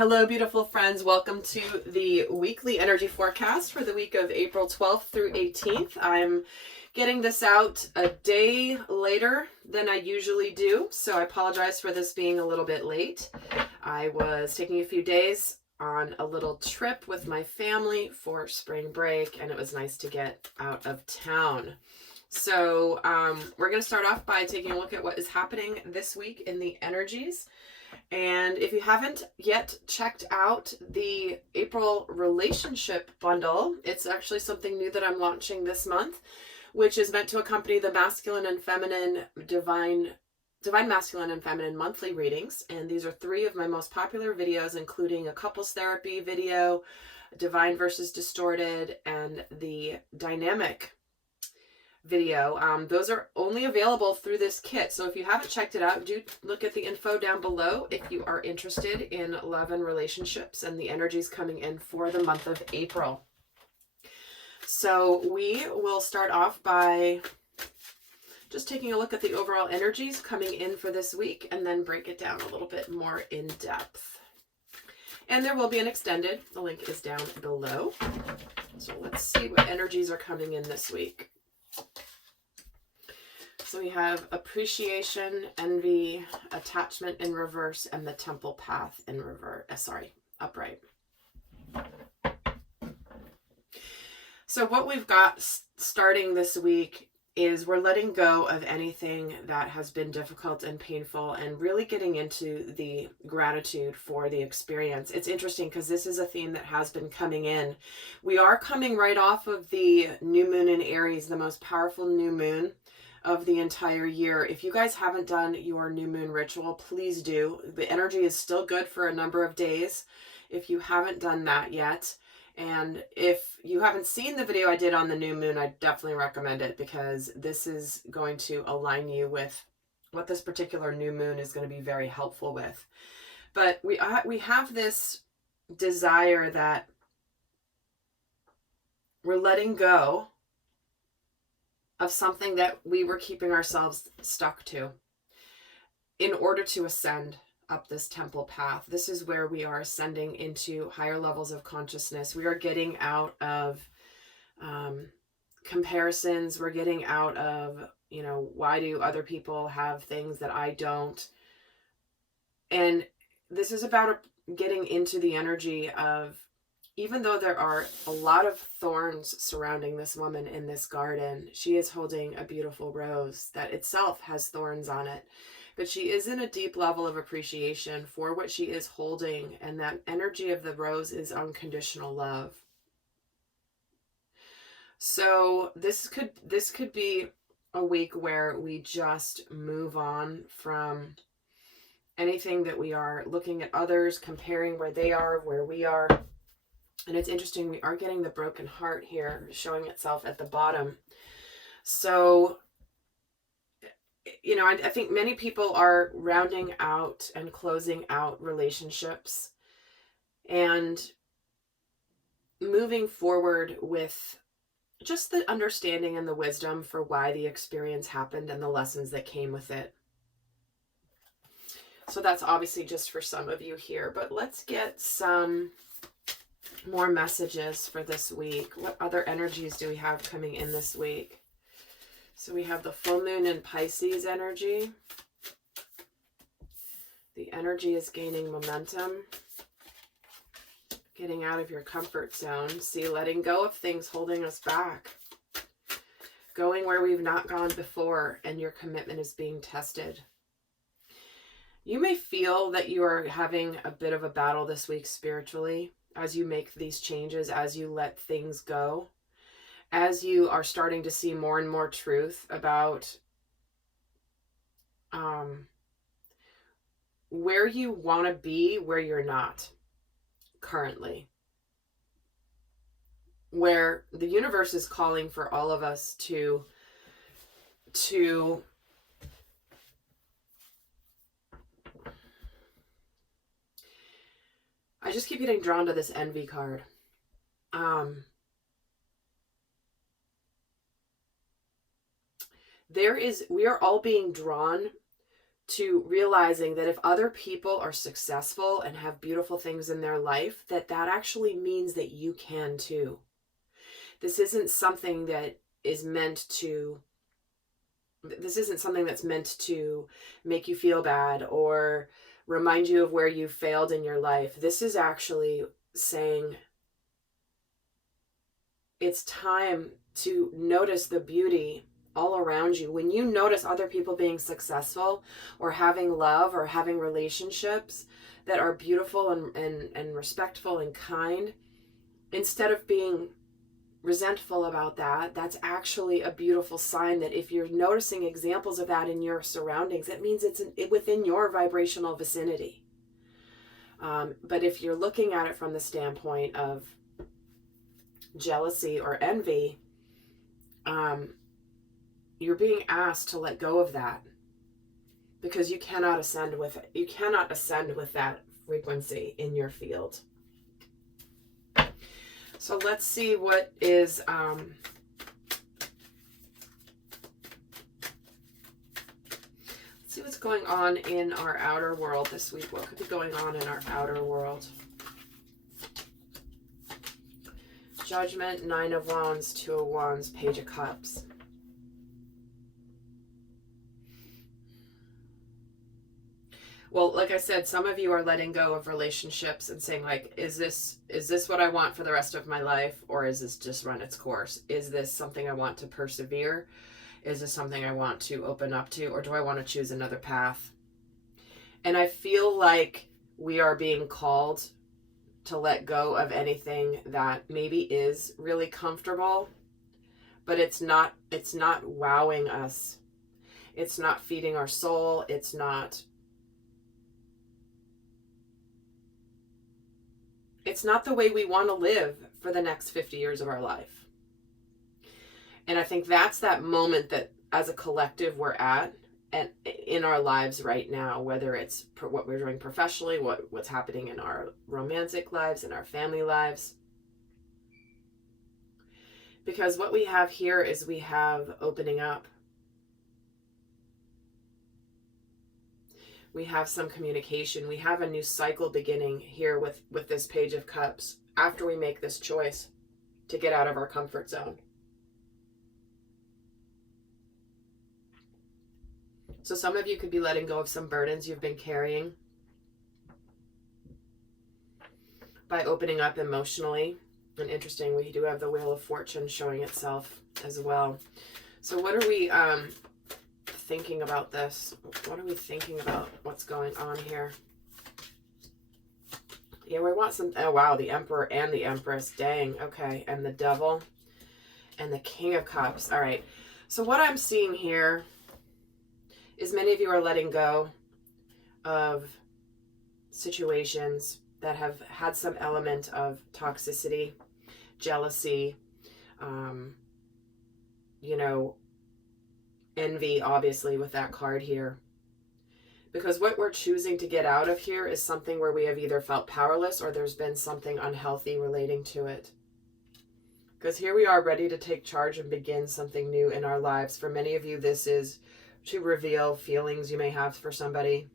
Hello, beautiful friends. Welcome to the weekly energy forecast for the week of April 12th through 18th. I'm getting this out a day later than I usually do, so I apologize for this being a little bit late. I was taking a few days on a little trip with my family for spring break, and it was nice to get out of town. So we're going to start off by taking a look at what is happening this week in the energies. And if you haven't yet checked out the April relationship bundle, it's actually something new that I'm launching this month, which is meant to accompany the masculine and feminine divine masculine and feminine monthly readings. And these are 3 of my most popular videos, including a couples therapy video, divine versus distorted, and the dynamic video. Those are only available through this kit. So if you haven't checked it out, do look at the info down below if you are interested in love and relationships and the energies coming in for the month of April. So we will start off by just taking a look at the overall energies coming in for this week and then break it down a little bit more in depth. And there will be an extended. The link is down below. So let's see what energies are coming in this week. So we have appreciation, envy, attachment in reverse, and the temple path in reverse. Upright. So what we've got starting this week is we're letting go of anything that has been difficult and painful and really getting into the gratitude for the experience. It's interesting because this is a theme that has been coming in. We are coming right off of the new moon in Aries, the most powerful new moon of the entire year. If you guys haven't done your new moon ritual, please do. The energy is still good for a number of days if you haven't done that yet. And if you haven't seen the video I did on the new moon, I definitely recommend it because this is going to align you with what this particular new moon is going to be very helpful with. But we have this desire that we're letting go of something that we were keeping ourselves stuck to in order to ascend up this temple path. This is where we are ascending into higher levels of consciousness. We are getting out of comparisons. We're getting out of, why do other people have things that I don't? And this is about getting into the energy of, even though there are a lot of thorns surrounding this woman in this garden, she is holding a beautiful rose that itself has thorns on it. But she is in a deep level of appreciation for what she is holding, and that energy of the rose is unconditional love. So this could be a week where we just move on from anything that we are looking at others, comparing where they are, where we are. And it's interesting, we are getting the broken heart here showing itself at the bottom. So I think many people are rounding out and closing out relationships and moving forward with just the understanding and the wisdom for why the experience happened and the lessons that came with it. So that's obviously just for some of you here, but let's get some more messages for this week. What other energies do we have coming in this week? So we have the full moon in Pisces energy. The energy is gaining momentum. Getting out of your comfort zone. See, letting go of things holding us back. Going where we've not gone before, and your commitment is being tested. You may feel that you are having a bit of a battle this week spiritually as you make these changes, as you let things go. As you are starting to see more and more truth about where you want to be, where you're not currently. Where the universe is calling for all of us to I just keep getting drawn to this envy card. We are all being drawn to realizing that if other people are successful and have beautiful things in their life, that actually means that you can too. This isn't something that is meant to, this isn't something that's meant to make you feel bad or remind you of where you failed in your life. This is actually saying it's time to notice the beauty all around you. When you notice other people being successful or having love or having relationships that are beautiful and respectful and kind, instead of being resentful about that, that's actually a beautiful sign that if you're noticing examples of that in your surroundings, it means it's within your vibrational vicinity. But if you're looking at it from the standpoint of jealousy or envy, you're being asked to let go of that, because you cannot ascend with it. You cannot ascend with that frequency in your field. So let's see what is let's see what's going on in our outer world this week. What could be going on in our outer world? Judgment, 9 of Wands, 2 of Wands, Page of Cups. Well, like I said, some of you are letting go of relationships and saying, like, is this what I want for the rest of my life, or is this just run its course? Is this something I want to persevere? Is this something I want to open up to, or do I want to choose another path? And I feel like we are being called to let go of anything that maybe is really comfortable, but it's not wowing us. It's not feeding our soul. It's not the way we want to live for the next 50 years of our life. And I think that's that moment that as a collective we're at and in our lives right now, whether it's what we're doing professionally, what's happening in our romantic lives, in our family lives. Because what we have here is we have opening up. We have some communication. We have a new cycle beginning here with this Page of Cups after we make this choice to get out of our comfort zone. So some of you could be letting go of some burdens you've been carrying by opening up emotionally. And interesting, we do have the Wheel of Fortune showing itself as well. So what are we thinking about this? What are we thinking about what's going on here? Yeah, we want some, oh wow, the Emperor and the Empress, dang, okay, and the Devil and the King of Cups. All right, so what I'm seeing here is many of you are letting go of situations that have had some element of toxicity, jealousy, envy, obviously, with that card here. Because what we're choosing to get out of here is something where we have either felt powerless or there's been something unhealthy relating to it. Because here we are ready to take charge and begin something new in our lives. For many of you, this is to reveal feelings you may have for somebody.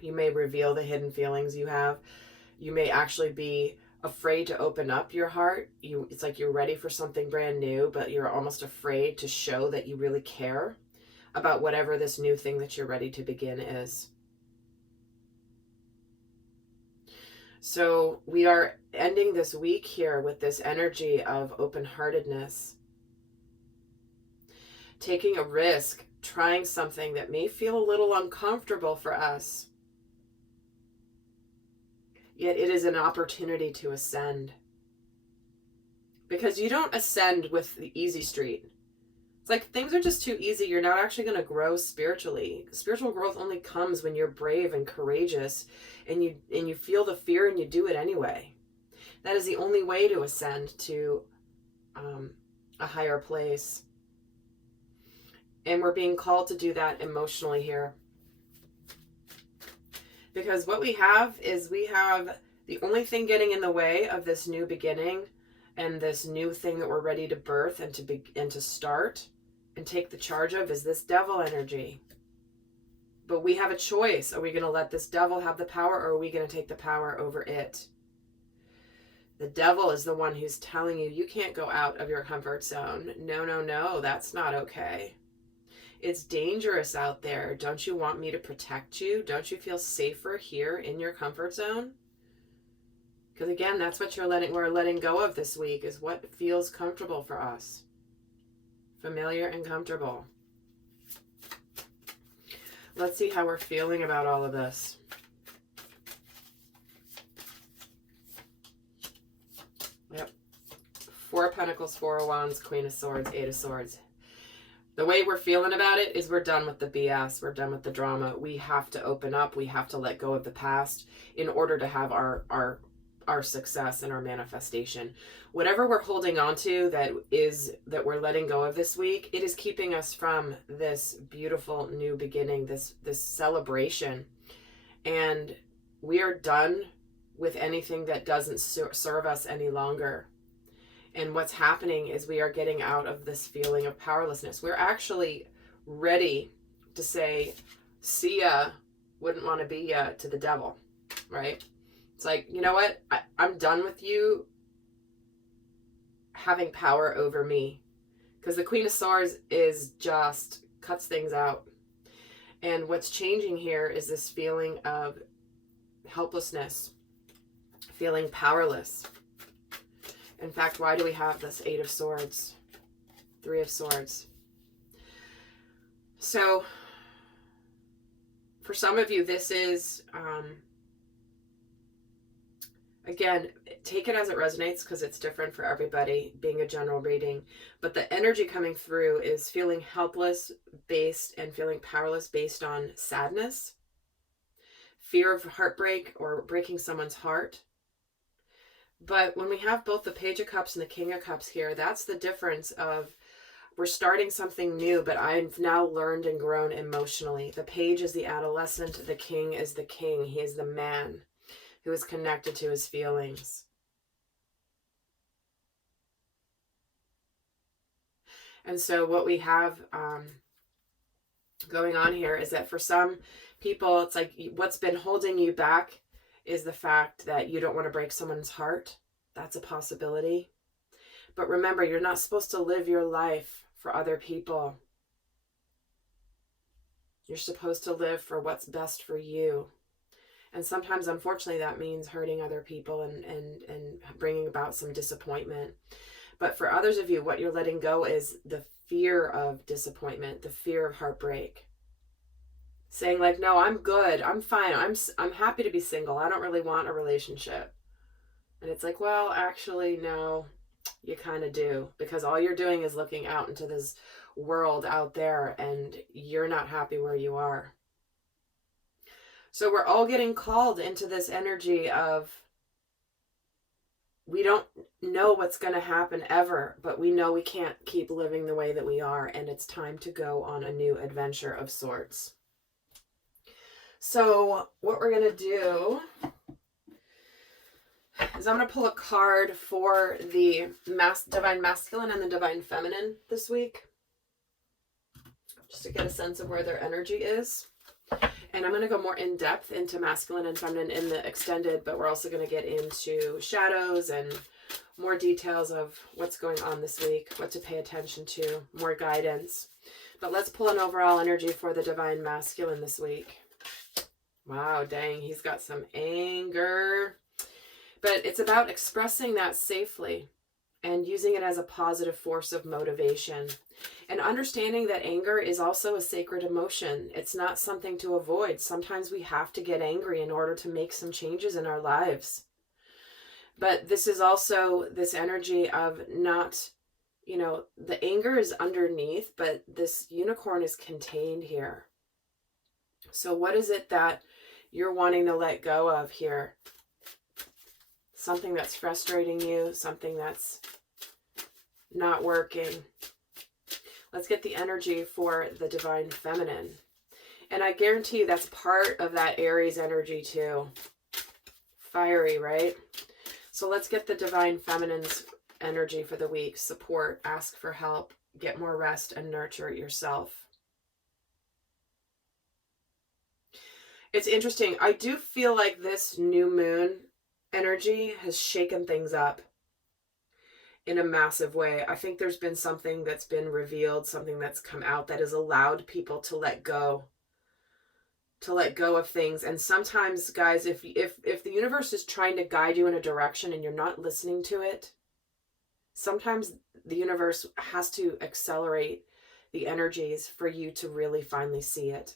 You may reveal the hidden feelings you have. You may actually be afraid to open up your heart. It's like you're ready for something brand new, but you're almost afraid to show that you really care about whatever this new thing that you're ready to begin is. So we are ending this week here with this energy of open-heartedness, taking a risk, trying something that may feel a little uncomfortable for us. Yet it is an opportunity to ascend. Because you don't ascend with the easy street. It's like things are just too easy. You're not actually going to grow spiritually. Spiritual growth only comes when you're brave and courageous and you feel the fear and you do it anyway. That is the only way to ascend to a higher place. And we're being called to do that emotionally here. Because what we have is the only thing getting in the way of this new beginning and this new thing that we're ready to birth and to start and take the charge of is this Devil energy. But we have a choice. Are we going to let this devil have the power, or are we going to take the power over it? The devil is the one who's telling you, you can't go out of your comfort zone. No, no, no, that's not okay. It's dangerous out there. Don't you want me to protect you? Don't you feel safer here in your comfort zone? Because again, that's what we're letting go of this week, is what feels comfortable for us. Familiar and comfortable. Let's see how we're feeling about all of this. Yep. 4 of Pentacles, 4 of Wands, Queen of Swords, 8 of Swords. The way we're feeling about it is we're done with the BS. We're done with the drama. We have to open up. We have to let go of the past in order to have our success and our manifestation. Whatever we're holding on to that we're letting go of this week, it is keeping us from this beautiful new beginning, this celebration. And we are done with anything that doesn't serve us any longer. And what's happening is we are getting out of this feeling of powerlessness. We're actually ready to say, see ya, wouldn't want to be ya to the devil, right? It's like, you know what? I'm done with you having power over me. Because the Queen of Swords is just cuts things out. And what's changing here is this feeling of helplessness, feeling powerless. In fact, why do we have this 8 of Swords, 3 of Swords? So, for some of you, this is, again, take it as it resonates because it's different for everybody, being a general reading. But the energy coming through is feeling helpless based and feeling powerless based on sadness, fear of heartbreak or breaking someone's heart. But when we have both the Page of Cups and the King of Cups here, that's the difference of we're starting something new, but I've now learned and grown emotionally. The Page is the adolescent. The King is the king. He is the man who is connected to his feelings. And so what we have going on here is that for some people, it's like what's been holding you back is the fact that you don't want to break someone's heart. That's a possibility. But remember, you're not supposed to live your life for other people. You're supposed to live for what's best for you. And sometimes, unfortunately, that means hurting other people and bringing about some disappointment. But for others of you, what you're letting go is the fear of disappointment, the fear of heartbreak. Saying like, no, I'm good. I'm fine. I'm happy to be single. I don't really want a relationship. And it's like, well, actually, no, you kind of do. Because all you're doing is looking out into this world out there and you're not happy where you are. So we're all getting called into this energy of we don't know what's going to happen ever, but we know we can't keep living the way that we are. And it's time to go on a new adventure of sorts. So what we're going to do is I'm going to pull a card for the Divine Masculine and the Divine Feminine this week, just to get a sense of where their energy is. And I'm going to go more in depth into masculine and feminine in the extended, but we're also going to get into shadows and more details of what's going on this week, what to pay attention to, more guidance. But let's pull an overall energy for the Divine Masculine this week. Wow, dang, he's got some anger. But it's about expressing that safely and using it as a positive force of motivation. And understanding that anger is also a sacred emotion. It's not something to avoid. Sometimes we have to get angry in order to make some changes in our lives. But this is also this energy of not, the anger is underneath, but this unicorn is contained here. So what is it that you're wanting to let go of here? Something that's frustrating you, something that's not working. Let's get the energy for the Divine Feminine. And I guarantee you that's part of that Aries energy too. Fiery, right? So let's get the Divine Feminine's energy for the week. Support, ask for help, get more rest, and nurture yourself. It's interesting. I do feel like this new moon energy has shaken things up in a massive way. I think there's been something that's been revealed, something that's come out that has allowed people to let go of things. And sometimes, guys, if the universe is trying to guide you in a direction and you're not listening to it, sometimes the universe has to accelerate the energies for you to really finally see it.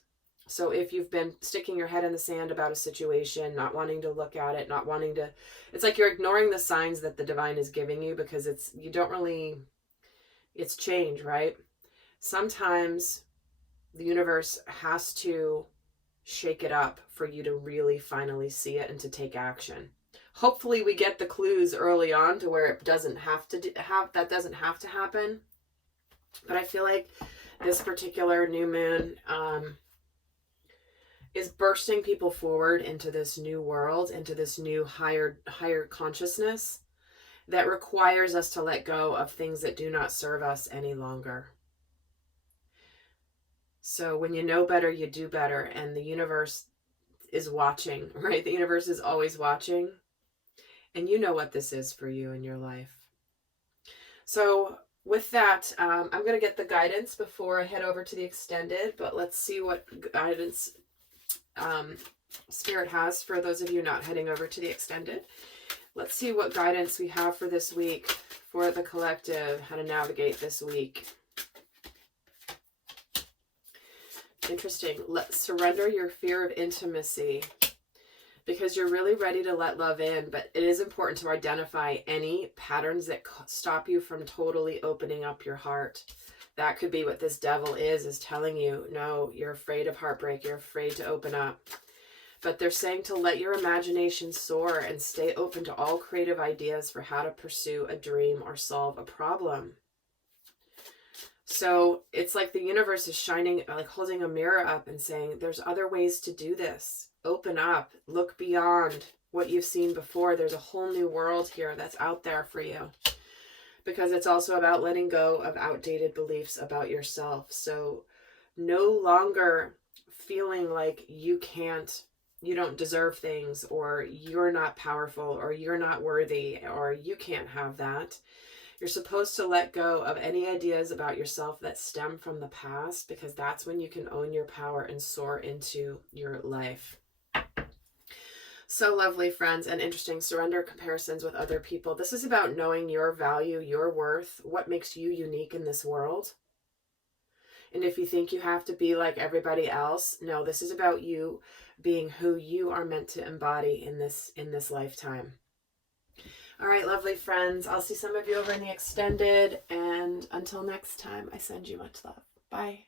So if you've been sticking your head in the sand about a situation, not wanting to look at it, not wanting to, it's like you're ignoring the signs that the divine is giving you because it's change, right? Sometimes the universe has to shake it up for you to really finally see it and to take action. Hopefully we get the clues early on to where it doesn't have to happen. But I feel like this particular new moon is bursting people forward into this new world, into this new higher consciousness that requires us to let go of things that do not serve us any longer. So when you know better, you do better, and the universe is watching, right? The universe is always watching, and you know what this is for you in your life. So with that, I'm going to get the guidance before I head over to the extended, but let's see what guidance Spirit has for those of you not heading over to the extended. Let's see what guidance we have for this week for the collective, how to navigate this week. Interesting. Let's surrender your fear of intimacy because you're really ready to let love in, but it is important to identify any patterns that stop you from totally opening up your heart. That could be what this devil is telling you. No, you're afraid of heartbreak. You're afraid to open up. But they're saying to let your imagination soar and stay open to all creative ideas for how to pursue a dream or solve a problem. So it's like the universe is shining, like holding a mirror up and saying, there's other ways to do this. Open up, look beyond what you've seen before. There's a whole new world here that's out there for you. Because it's also about letting go of outdated beliefs about yourself. So no longer feeling like you don't deserve things, or you're not powerful, or you're not worthy, or you can't have that. You're supposed to let go of any ideas about yourself that stem from the past, because that's when you can own your power and soar into your life. So lovely, friends, and interesting. Surrender comparisons with other people. This is about knowing your value, your worth, what makes you unique in this world. And if you think you have to be like everybody else, no, this is about you being who you are meant to embody in this lifetime. All right, lovely friends. I'll see some of you over in the extended. And until next time, I send you much love. Bye.